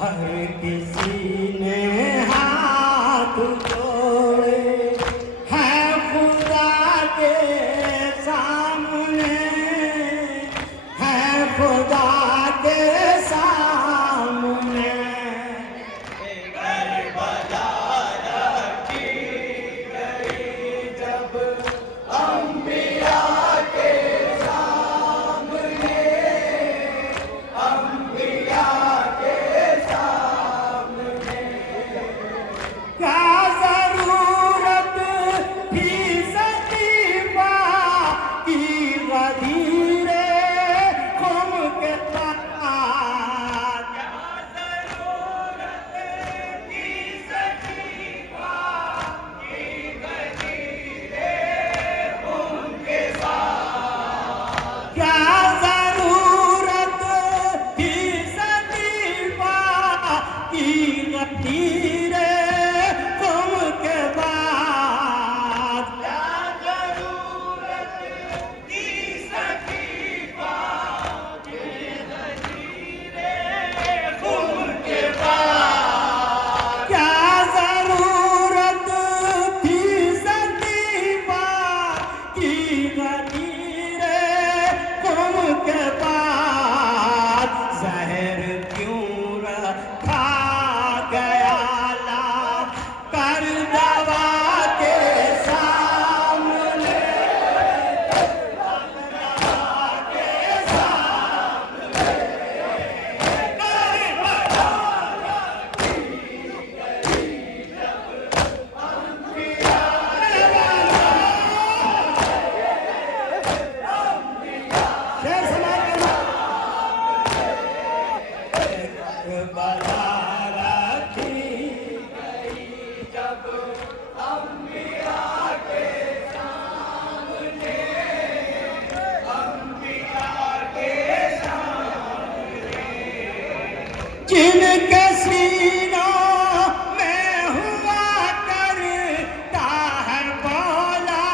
हर किसी ने हाथ जोड़े हैं खुदा के सामने, हैं खुदा के सामने। जिनके सीनों में हुआ करता है मौला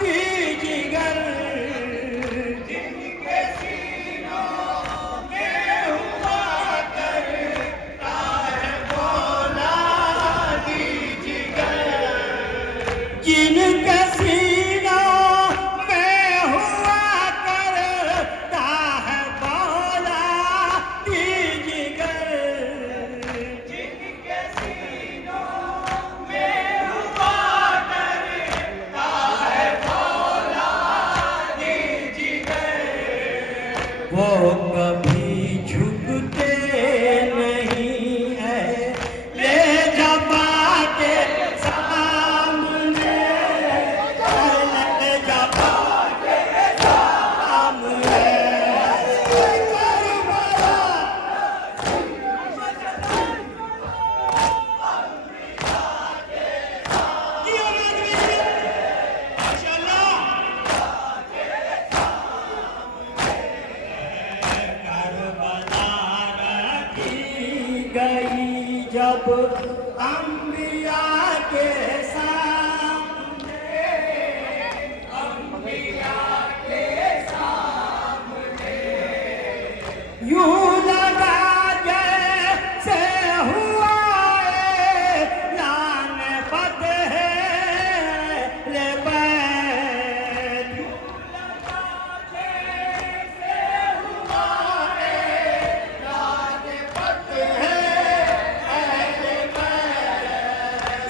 दी जिगर, जिनके सीनों में हुआ करता है मौला दी जिगर, जिनके सीनों में हुआ करता है मौला दी वो कभी झुकते नहीं है, ले जबा के सामने, ले जबा के सामने। गई जब अंबिया के सामने, अंबिया के सामने, यूं लगा जैसे हुआ लान फतेह ले बैत, यूं लगा जैसे हुआ लान फतेह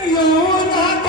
यूं लगा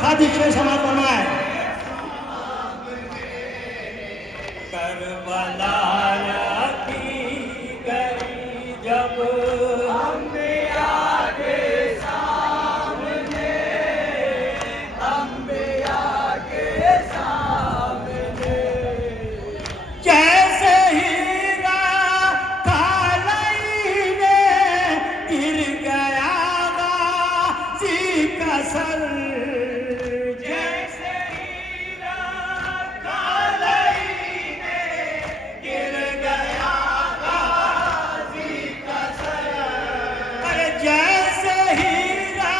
खातिर शेर समाज फरमाए। करबला की गई जब अंबिया के सामने, अंबिया के सामने, जैसे हीरा कालई ने गिर गया गाजी का सर, जैसे हीरा कालई ने गिर गया गाजी का सर, अरे जैसे हीरा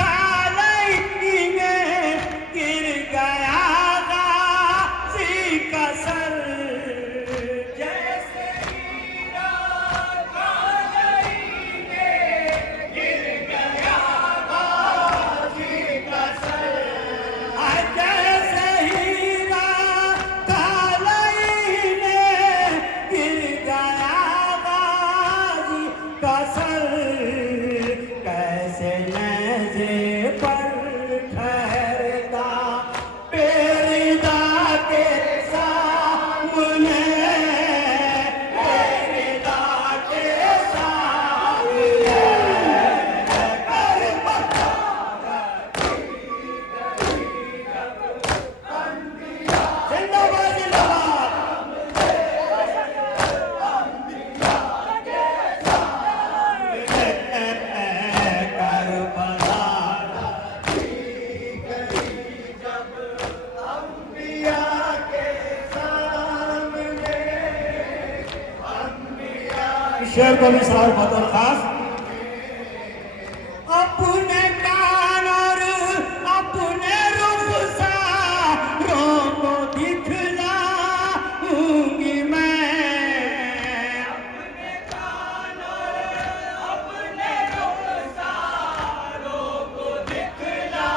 कालई ने गिर गया गाजी का सर, जैसे हीरा कालई ने गिर गया गाजी का सर, जैसे हीरा कालई ने गिर गया गाजी का सर, कैसे नेज़े पर ठहरता पेरिदा के सामने, पेरिदा के सामने, जिंदाबाद जिंदाबाद। शेर को भी सवाल बतौर खास, अपने कान और अपने रुखसारों को दिखलाऊंगी मैं, अपने कान और अपने रुखसारों को दिखलाऊंगी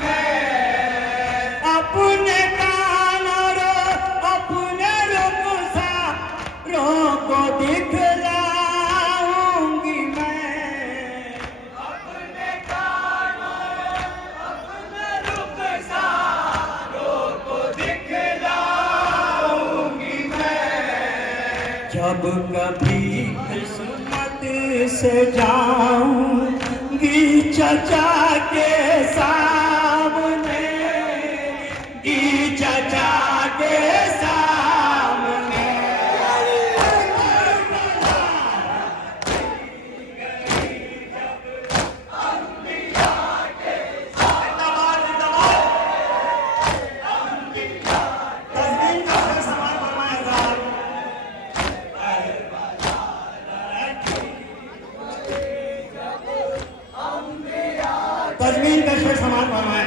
मैं, अपने कान और अपने रुखसारों को दिखलाऊंगी मैं, अपने कान और अपने रुखसारों को दिखलाऊंगी मैं, जब कभी किस्मत से जाऊंगी चचा के सामने, चचा के सामने, तस्वीर का शेर समाज फरमाएगा। तस्वीर का शेर समाज फरमाए।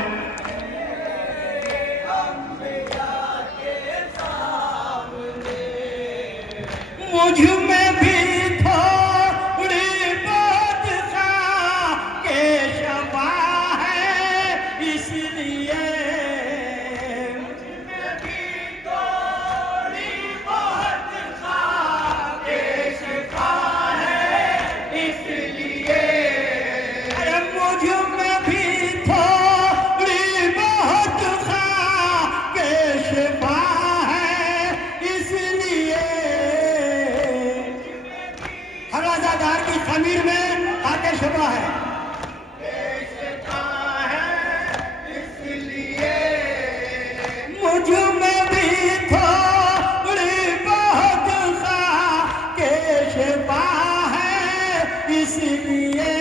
मुझ में भी थोड़ी बहुत सा के शफा है, इसलिए मुझ में भी थोड़ी बहुत सा के शफा है, इसलिए अरे मुझ में भी थोड़ी बहुत सा के शफा है, इसलिए हर आजादार की खमीर में आके शफा है, इसलिए मुझ में भी थोड़ी बहुत सा के शफा है, इसलिए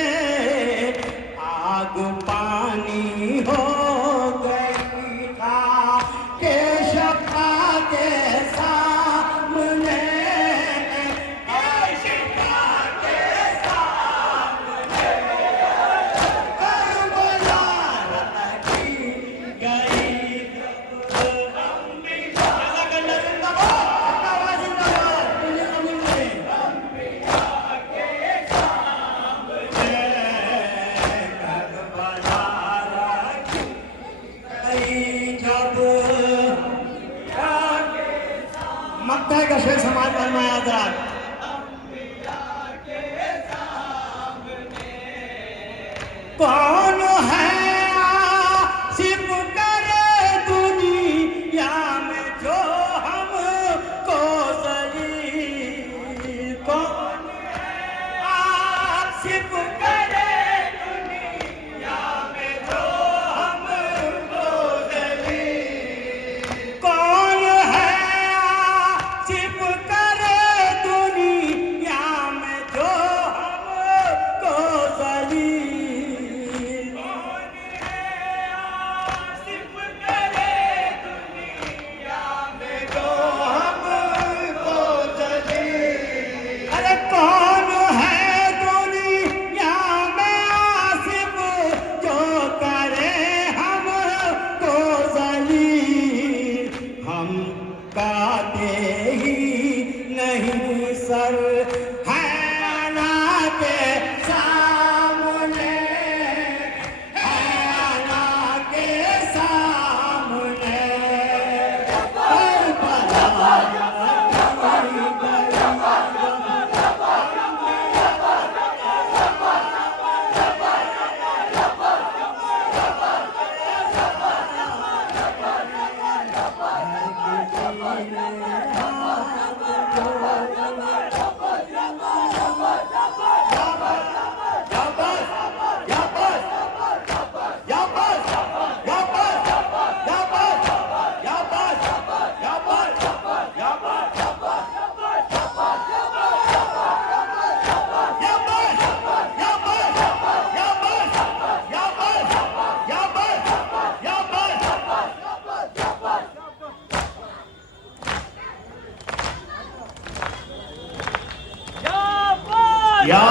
आग पानी हो गई था के शफा के सामने, के शफा के सामने, करबला की गई जब अंबिया, जिंदाबाद जिंदाबाद, दुनिया कबूल करे, अंबिया के सामने, करबला की गई जब, मक्का का शेर समाज फरमाया था। कौन है कौन आसिफ करे दुनिया में जो हमको जलील। कौन है आसिफ करे दुनिया में जो हमको जलील। कौन है आसिफ करे दुनिया में जो हमको जलील। अरे कौन है दुनिया में आसिफ जो करे हमको जलील। हम काटे ही नहीं सर है अल्लाह के सामने, है अल्लाह के सामने। या